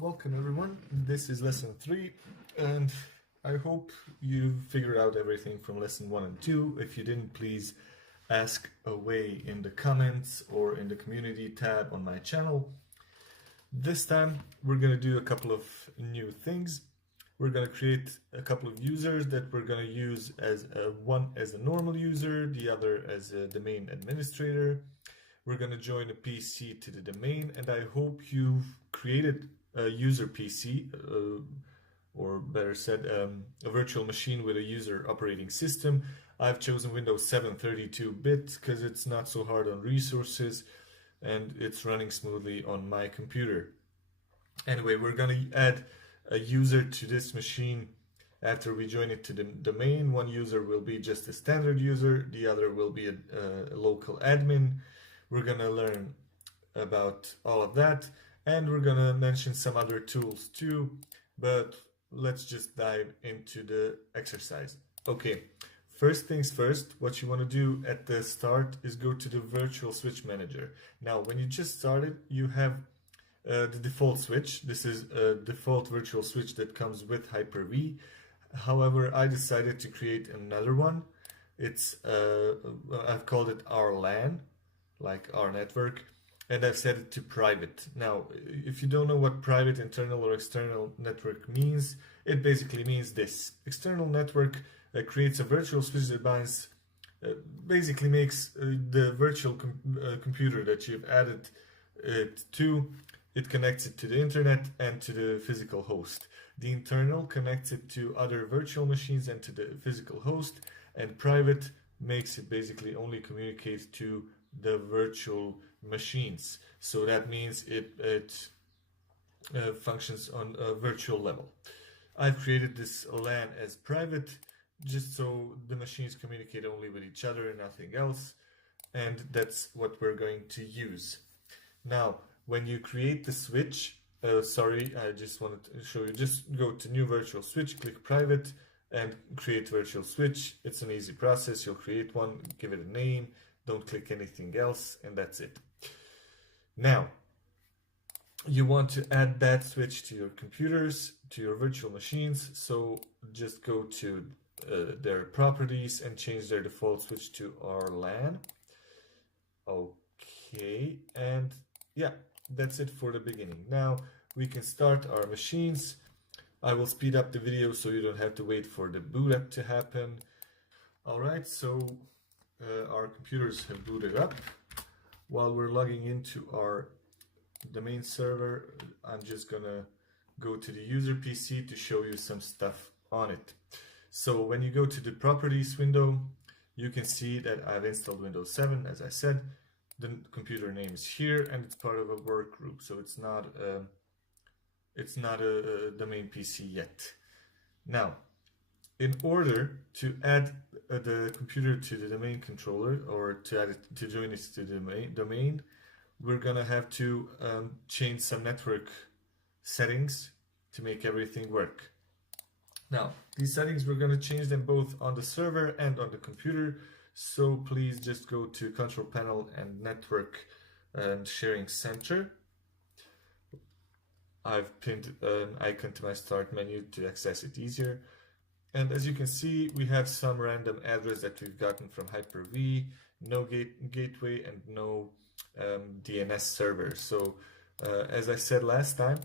Welcome everyone, this is lesson 3 and I hope you figured out everything from lesson 1 and 2. If you didn't, please ask away in the comments or in the community tab on my channel. This time we're going to do a couple of new things. We're going to create a couple of users that we're going to use as one as a normal user, the other as a domain administrator. We're going to join a PC to the domain, and I hope you've created a user PC, or better said, a virtual machine with a user operating system. I've chosen Windows 7 32-bit because it's not so hard on resources and it's running smoothly on my computer. Anyway, we're going to add a user to this machine after we join it to the domain. One user will be just a standard user, the other will be a local admin. We're going to learn about all of that, and we're going to mention some other tools too, but let's just dive into the exercise. Okay, first things first, what you want to do at the start is go to the virtual switch manager. Now, when you just started, you have the default switch. This is a default virtual switch that comes with Hyper-V. However, I decided to create another one. It's I've called it our LAN, like our network, and I've set it to private. Now, if you don't know what private, internal, or external network means, it basically means this. External network creates a virtual switch that binds, basically makes the virtual computer that you've added it to, it connects it to the internet and to the physical host. The internal connects it to other virtual machines and to the physical host, and private makes it basically only communicate to the virtual machines. So that means it functions on a virtual level. I've created this LAN as private just so the machines communicate only with each other and nothing else, and that's what we're going to use. Now, when you create the switch, sorry, I just wanted to show you, just go to new virtual switch, click private and create virtual switch. It's an easy process. You'll create one, give it a name, don't click anything else, and that's it. Now, you want to add that switch to your computers, to your virtual machines, so just go to their properties and change their default switch to our LAN. Okay, and yeah, that's it for the beginning. Now we can start our machines. I will speed up the video so you don't have to wait for the boot up to happen. Alright, so our computers have booted up. While we're logging into our domain server, I'm just gonna go to the user PC to show you some stuff on it. So when you go to the properties window, you can see that I've installed Windows 7, as I said. The computer name is here and it's part of a work group, so it's not a domain PC yet. Now, in order to add the computer to the domain controller, or to add it, to join it to the domain, we're gonna have to change some network settings to make everything work. Now, these settings, we're gonna change them both on the server and on the computer. So please just go to Control Panel and Network and Sharing Center. I've pinned an icon to my Start menu to access it easier. And as you can see, we have some random address that we've gotten from Hyper-V, no gateway and no DNS server. So as I said last time,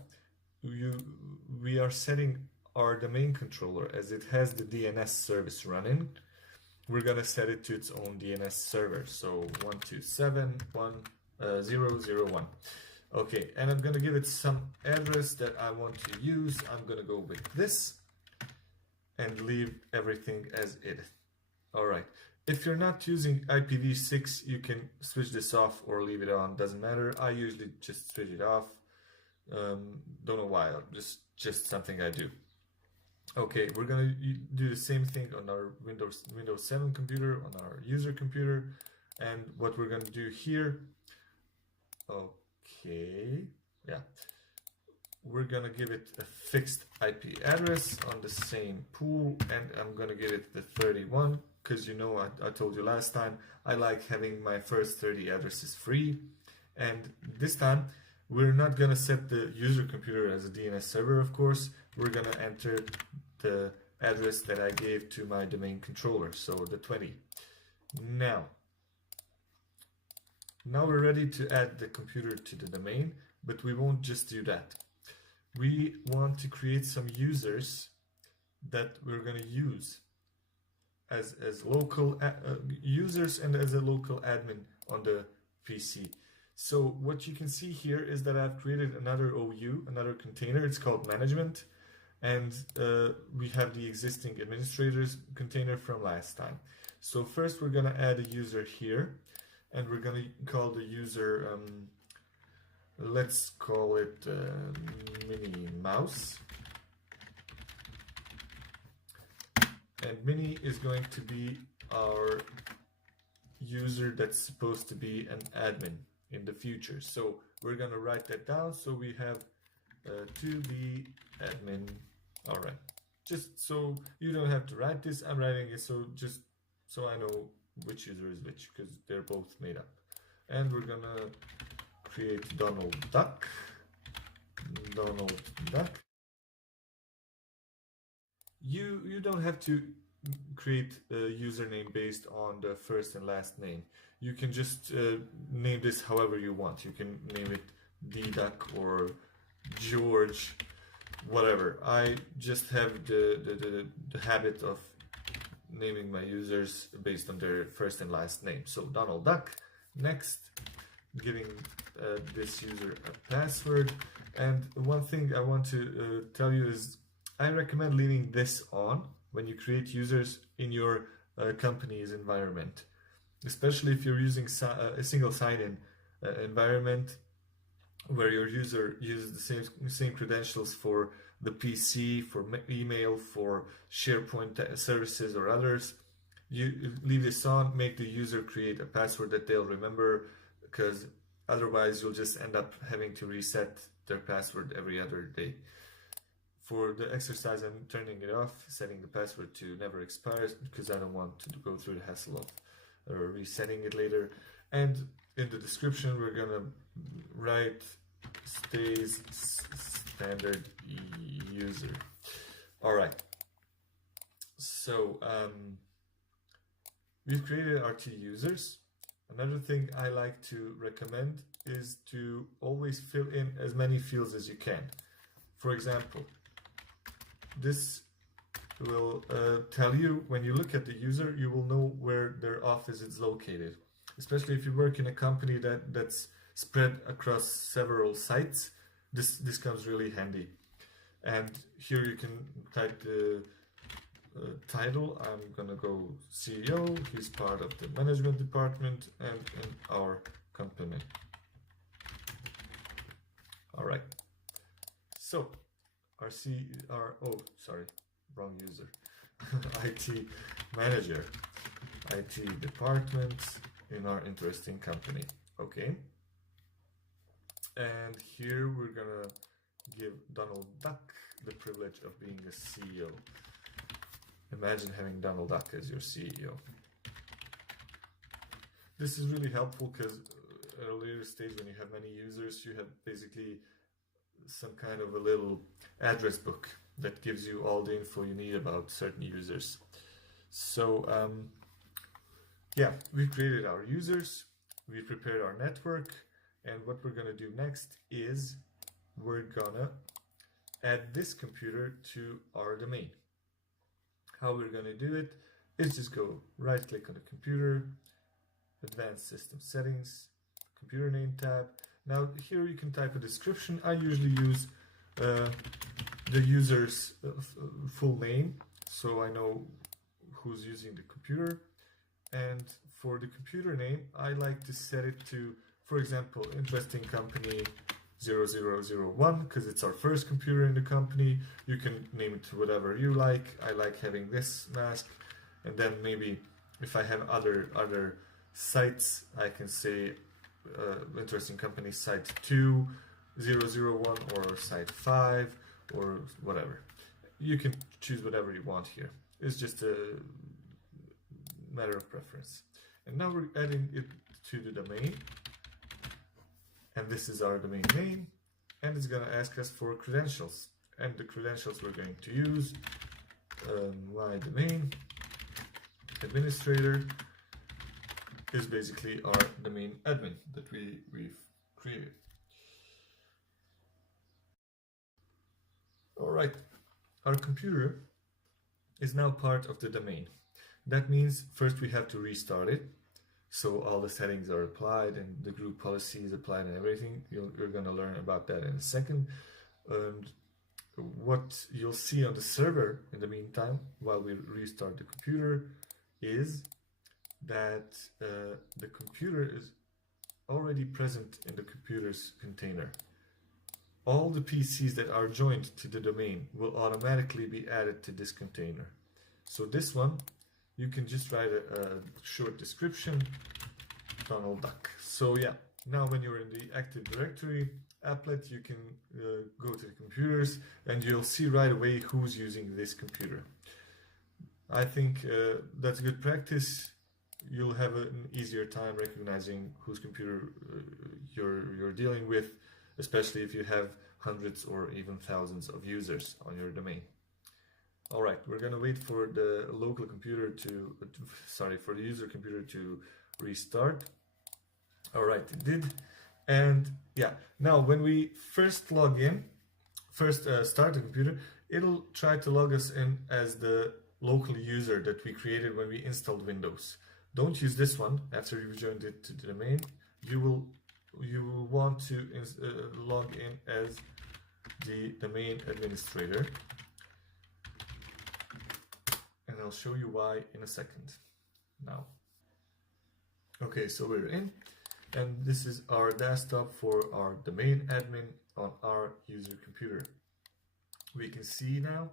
we are setting our domain controller, as it has the DNS service running. We're gonna set it to its own DNS server, so 127.1.0.0.1. Okay, and I'm gonna give it some address that I want to use. I'm gonna go with this and leave everything as it is. All right, if you're not using IPv6, you can switch this off or leave it on, doesn't matter. I usually just switch it off. Don't know why, just something I do. Okay, we're gonna do the same thing on our Windows 7 computer, on our user computer, and what we're gonna do here, okay, yeah, we're gonna give it a fixed IP address on the same pool, and I'm gonna give it the 31, because you know I told you last time, I like having my first 30 addresses free, and this time We're not gonna set the user computer as a DNS server, of course. We're gonna enter the address that I gave to my domain controller, so the 20. Now we're ready to add the computer to the domain, but we won't just do that. We want to create some users that we're going to use as local users and as a local admin on the PC. So what you can see here is that I've created another OU, another container. It's called management, and we have the existing administrators container from last time. So first we're going to add a user here, and we're going to call the user, let's call it Mini Mouse. And Mini is going to be our user that's supposed to be an admin in the future. So we're going to write that down. So we have to be admin. All right. Just so you don't have to write this, I'm writing it so just so I know which user is which, because they're both made up. And we're going to create Donald Duck. You don't have to create a username based on the first and last name. You can just name this however you want. You can name it D-Duck or George, whatever. I just have the habit of naming my users based on their first and last name. So Donald Duck. Next, giving this user a password. And one thing I want to tell you is I recommend leaving this on when you create users in your company's environment, especially if you're using a single sign-in environment where your user uses the same credentials for the PC, for email, for SharePoint services or others. You leave this on, make the user create a password that they'll remember, because otherwise you'll just end up having to reset their password every other day. For the exercise, I'm turning it off, setting the password to never expire, because I don't want to go through the hassle of resetting it later. And in the description, we're gonna write stays standard user. All right. So we've created our two users. Another thing I like to recommend is to always fill in as many fields as you can. For example, this will tell you, when you look at the user, you will know where their office is located. Especially if you work in a company that's spread across several sites, this comes really handy. And here you can type the title. I'm gonna go CEO. He's part of the management department and in our company. All right. So oh, sorry, wrong user. IT manager, IT department in our interesting company. Okay. And here we're gonna give Donald Duck the privilege of being a CEO. Imagine having Donald Duck as your CEO. This is really helpful because at a later stage, when you have many users, you have basically some kind of a little address book that gives you all the info you need about certain users. So yeah, we created our users, we prepared our network, and what we're gonna do next is we're gonna add this computer to our domain. How we're gonna do it is just go right click on the computer, advanced system settings, computer name tab. Now here you can type a description. I usually use the user's full name, so I know who's using the computer. And for the computer name, I like to set it to, for example, interesting company 0001, because it's our first computer in the company. You can name it to whatever you like. I like having this mask, and then maybe if I have other sites, I can say interesting company site 2001 or site 5 or whatever. You can choose whatever you want here. It's just a matter of preference. And now we're adding it to the domain. and this is our domain name, and it's going to ask us for credentials, and the credentials we're going to use, my domain administrator is basically our domain admin that we've created. All right, our computer is now part of the domain. That means first we have to restart it. So all the settings are applied and the group policy is applied and everything. You're going to learn about that in a second. And what you'll see on the server in the meantime, while we restart the computer, is that the computer is already present in the computer's container. All the PCs that are joined to the domain will automatically be added to this container. So this one, you can just write a short description, Donald Duck. So yeah, now when you're in the Active Directory applet, you can go to the computers and you'll see right away who's using this computer. I think that's good practice. You'll have an easier time recognizing whose computer you're dealing with, especially if you have hundreds or even thousands of users on your domain. All right, we're going to wait for the local computer to, for the user computer to restart. All right, it did. And yeah, now when we first log in, start the computer, it'll try to log us in as the local user that we created when we installed Windows. Don't use this one after you've joined it to the domain. You will want to log in as the domain administrator. And I'll show you why in a second now. Okay, so we're in, and this is our desktop for our domain admin on our user computer. We can see now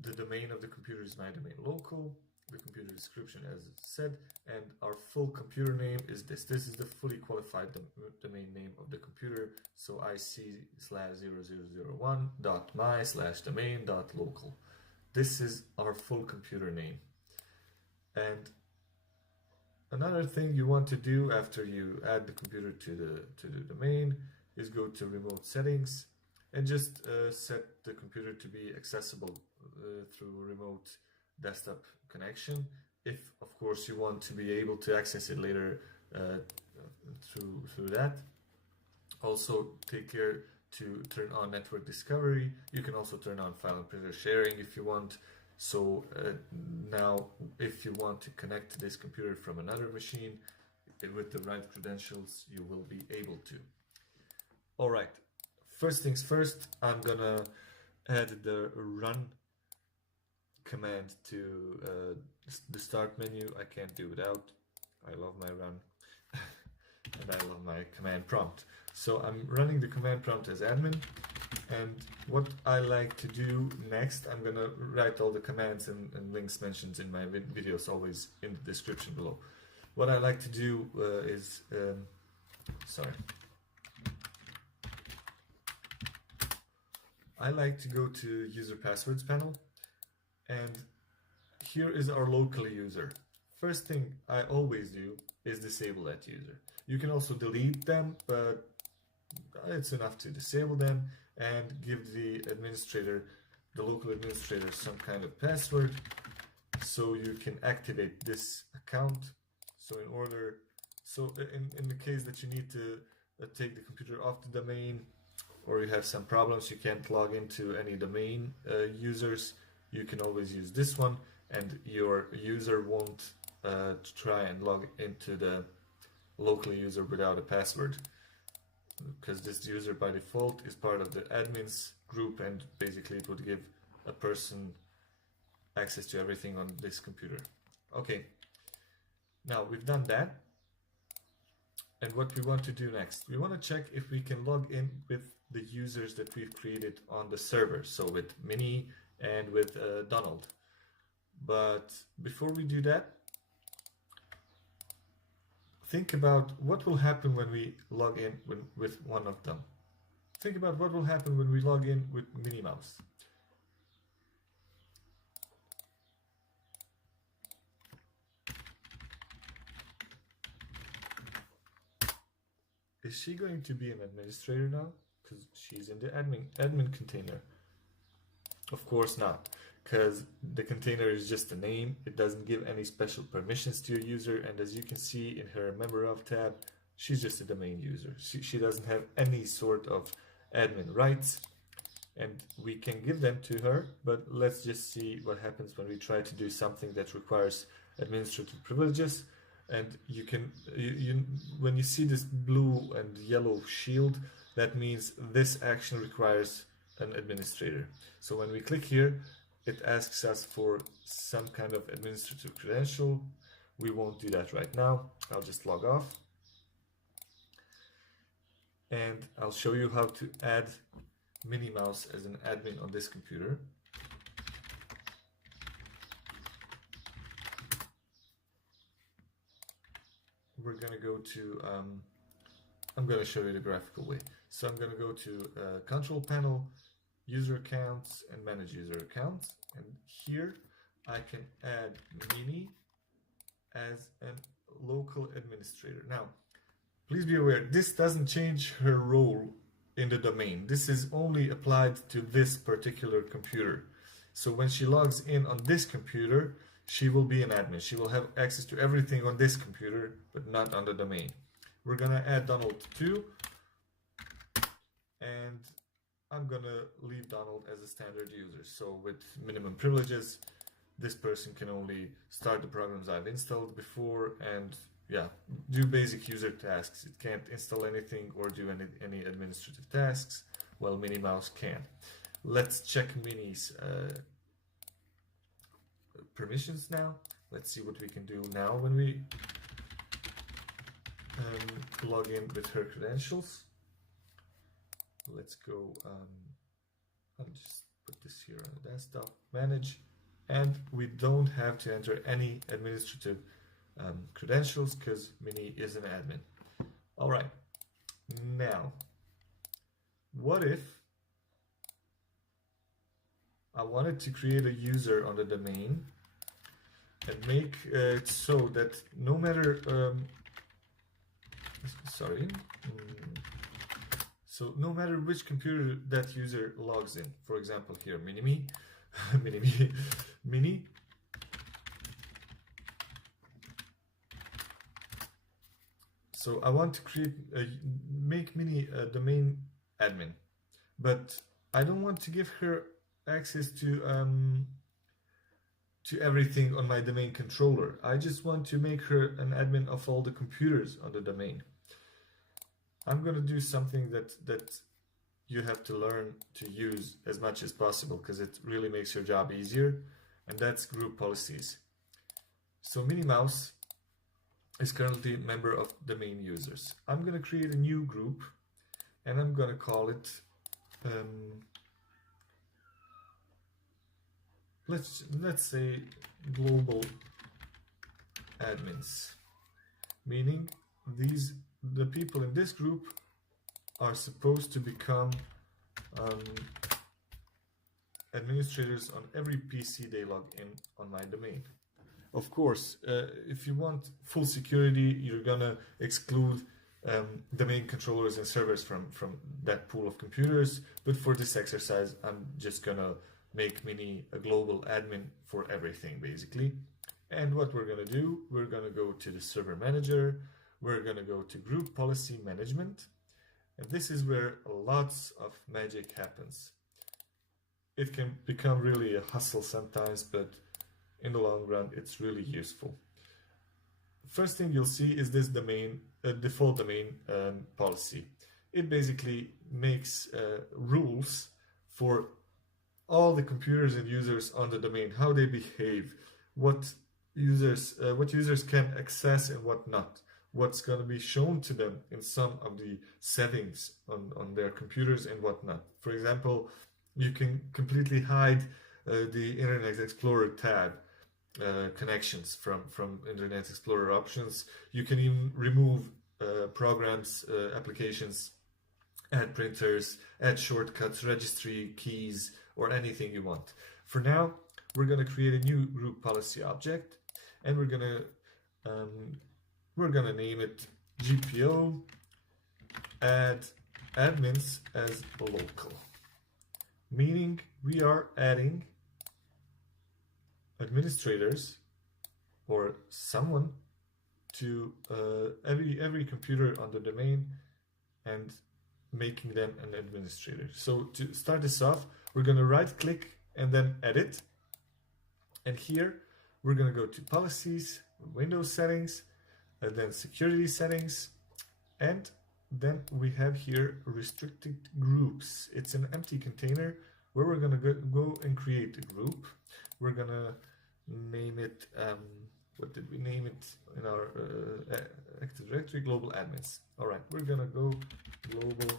the domain of the computer is my domain local, the computer description as said, and our full computer name is this. This is the fully qualified domain name of the computer, so ic/0001.my/domain.local. This is our full computer name. And another thing you want to do after you add the computer to the domain is go to remote settings and just set the computer to be accessible through remote desktop connection. If of course you want to be able to access it later through that. Also take care to turn on network discovery. You can also turn on file and printer sharing if you want. So now if you want to connect to this computer from another machine with the right credentials, you will be able to. All right, first things first, I'm gonna add the run command to the start menu. I can't do without. I love my run and I love my command prompt. So I'm running the command prompt as admin, and what I like to do next, I'm gonna write all the commands and links mentioned in my videos always in the description below. What I like to do is I like to go to user passwords panel, and here is our local user. First thing I always do is disable that user. You can also delete them, but it's enough to disable them and give the administrator, the local administrator, some kind of password so you can activate this account. So in the case that you need to take the computer off the domain, or you have some problems, you can't log into any domain users, you can always use this one, and your user won't try and log into the local user without a password, because this user by default is part of the admins group, and basically it would give a person access to everything on this computer. Okay, now we've done that, and what we want to do next, we want to check if we can log in with the users that we've created on the server, so with Minnie and with Donald. But before we do that, think about what will happen when we log in with one of them. Think about what will happen when we log in with Minnie Mouse. is she going to be an administrator now? Because she's in the admin container. Of course not, because the container is just a name. It doesn't give any special permissions to your user, and as you can see in her member of tab, she's just a domain user. She doesn't have any sort of admin rights, and we can give them to her, but let's just see what happens when we try to do something that requires administrative privileges. And when you see this blue and yellow shield, that means this action requires an administrator. So when we click here, it asks us for some kind of administrative credential. We won't do that right now. I'll just log off. And I'll show you how to add Minnie Mouse as an admin on this computer. We're going to go to, I'm going to show you the graphical way. So I'm going to go to Control Panel, User Accounts, and Manage User Accounts. And here I can add Minnie as a local administrator. Now, please be aware, this doesn't change her role in the domain. This is only applied to this particular computer. So when she logs in on this computer, she will be an admin. She will have access to everything on this computer, but not on the domain. We're gonna add Donald too, and I'm gonna leave Donald as a standard user. So with minimum privileges, this person can only start the programs I've installed before and do basic user tasks. It can't install anything or do any administrative tasks, while Minnie Mouse can. Let's check Minnie's permissions now. Let's see what we can do now when we log in with her credentials. Let's go, I'll just put this here on the desktop, manage, and we don't have to enter any administrative credentials because Minnie is an admin. All right, now, what if I wanted to create a user on the domain and make it so that no matter, so no matter which computer that user logs in, for example here, Minnie, so I want to make Minnie a domain admin, but I don't want to give her access to everything on my domain controller. I just want to make her an admin of all the computers on the domain. I'm going to do something that you have to learn to use as much as possible because it really makes your job easier, and that's group policies. So Minnie Mouse is currently a member of domain users. I'm going to create a new group and I'm going to call it let's say global admins, meaning the people in this group are supposed to become administrators on every PC they log in on my domain. Of course, if you want full security, you're gonna exclude domain controllers and servers from that pool of computers, but for this exercise I'm just gonna make Minnie a global admin for everything basically. And what we're gonna do, we're gonna go to the server manager, we're gonna go to group policy management, and this is where lots of magic happens. It can become really a hassle sometimes, but in the long run it's really useful. First thing you'll see is this domain default domain policy. It basically makes rules for all the computers and users on the domain, how they behave, what users can access and what not, what's going to be shown to them in some of the settings on their computers and whatnot. For example, you can completely hide the Internet Explorer tab connections from Internet Explorer options. You can even remove programs, applications, add printers, add shortcuts, registry keys, or anything you want. For now, we're going to create a new group policy object, and we're going to name it GPO add admins as local, meaning we are adding administrators or someone to every computer on the domain and making them an administrator. So to start this off, we're going to right click and then edit, and here we're going to go to policies, Windows settings, and then security settings, and then we have here restricted groups. It's an empty container where we're going to go and create a group. We're going to name it, what did we name it in our Active Directory? Global admins. All right, we're going to go global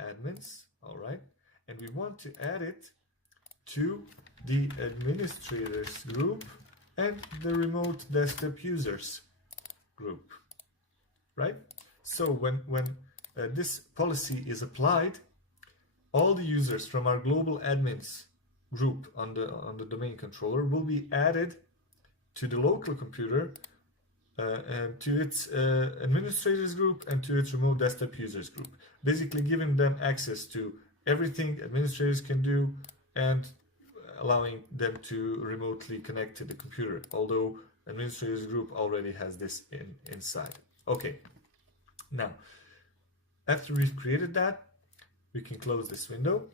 admins. All right, and we want to add it to the administrators group and the remote desktop users group, right? So when this policy is applied, all the users from our global admins group on the domain controller will be added to the local computer and to its administrators group and to its remote desktop users group, basically giving them access to everything administrators can do and allowing them to remotely connect to the computer, although administrators group already has this inside. Okay, now after we've created that, we can close this window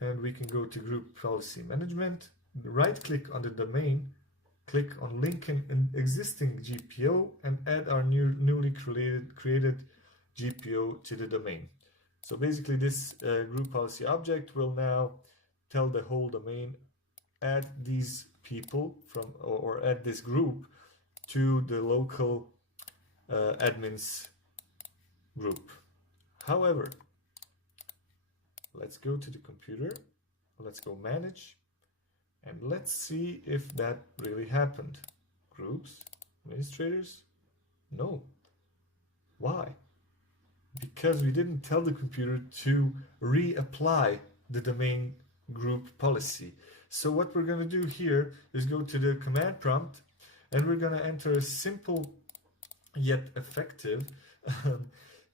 and we can go to group policy management, right click on the domain, click on link an existing GPO and add our newly created GPO to the domain. So basically this group policy object will now tell the whole domain, add these people from or add this group to the local admins group. However, let's go to the computer, let's go manage, and let's see if that really happened. Groups, administrators, no. Why? Because we didn't tell the computer to reapply the domain group policy. So what we're going to do here is go to the command prompt and we're going to enter a simple yet effective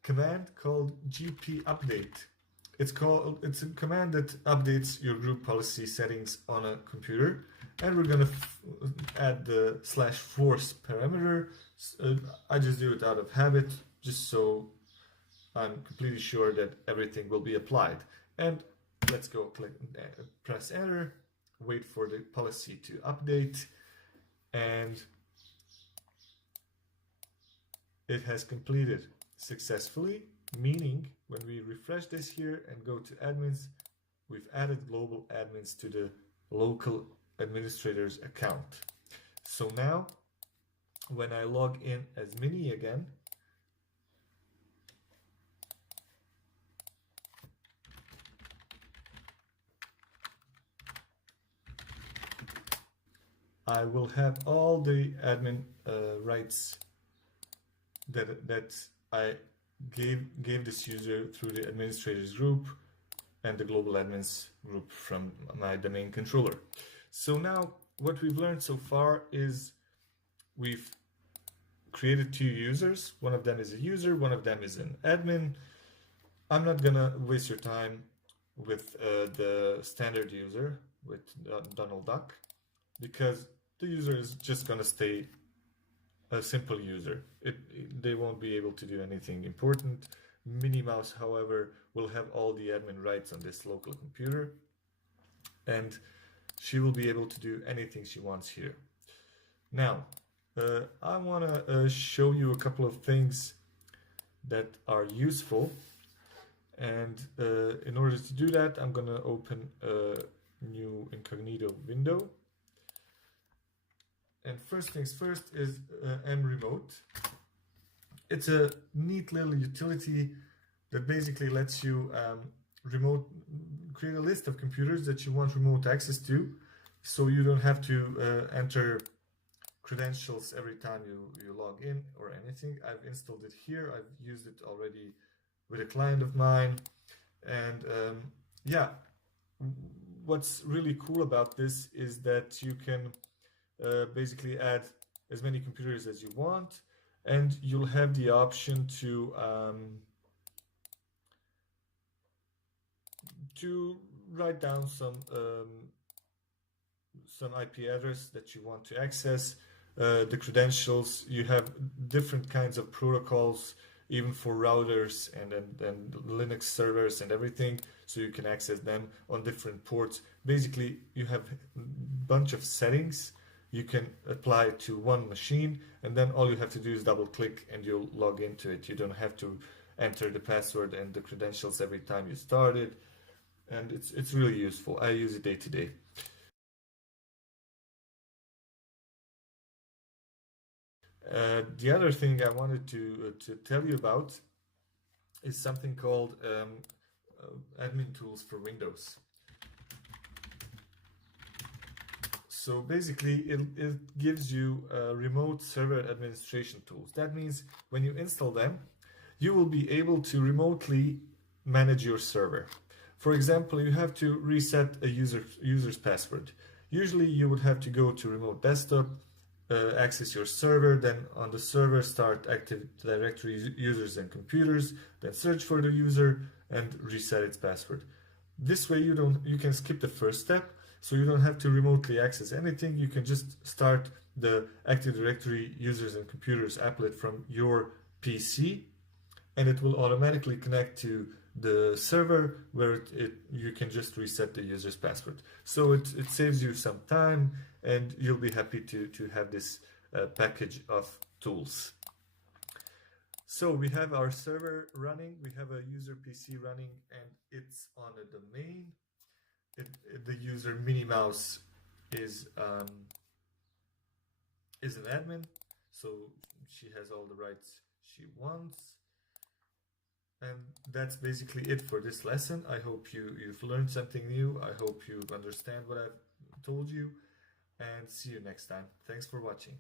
command called gpupdate. It's a command that updates your group policy settings on a computer, and we're going to add the /force parameter. I just do it out of habit, just so I'm completely sure that everything will be applied. And let's go press enter, wait for the policy to update, and it has completed successfully, meaning when we refresh this here and go to admins, we've added global admins to the local administrator's account. So now when I log in as Mini again, I will have all the admin rights that I gave this user through the administrators group and the global admins group from my domain controller. So now what we've learned so far is we've created two users. One of them is a user, one of them is an admin. I'm not gonna waste your time with the standard user with Donald Duck, because the user is just gonna stay a simple user. They won't be able to do anything important. Minnie Mouse, however, will have all the admin rights on this local computer, and she will be able to do anything she wants here. Now, I want to show you a couple of things that are useful, and in order to do that, I'm going to open a new incognito window. And first things first is mRemote. It's a neat little utility that basically lets you create a list of computers that you want remote access to, so you don't have to enter credentials every time you log in or anything. I've installed it here. I've used it already with a client of mine, and yeah, what's really cool about this is that you can basically add as many computers as you want, and you'll have the option to to write down some IP address that you want to access, the credentials. You have different kinds of protocols, even for routers and Linux servers and everything, so you can access them on different ports. Basically, you have a bunch of settings you can apply to one machine, and then all you have to do is double click and you'll log into it. You don't have to enter the password and the credentials every time you start it, and it's really useful. I use it day to day. The other thing I wanted to tell you about is something called admin tools for Windows. So basically, it gives you remote server administration tools. That means when you install them, you will be able to remotely manage your server. For example, you have to reset a user's password. Usually you would have to go to remote desktop, access your server, then on the server start Active Directory users and computers, then search for the user and reset its password. This way you can skip the first step, so you don't have to remotely access anything. You can just start the Active Directory users and computers applet from your PC, and it will automatically connect to the server where you can just reset the user's password. So it saves you some time, and you'll be happy to have this package of tools. So we have our server running, we have a user PC running, and it's on a domain. The user Minnie Mouse is an admin, so she has all the rights she wants. And that's basically it for this lesson. I hope you've learned something new. I hope you understand what I've told you, and see you next time. Thanks for watching.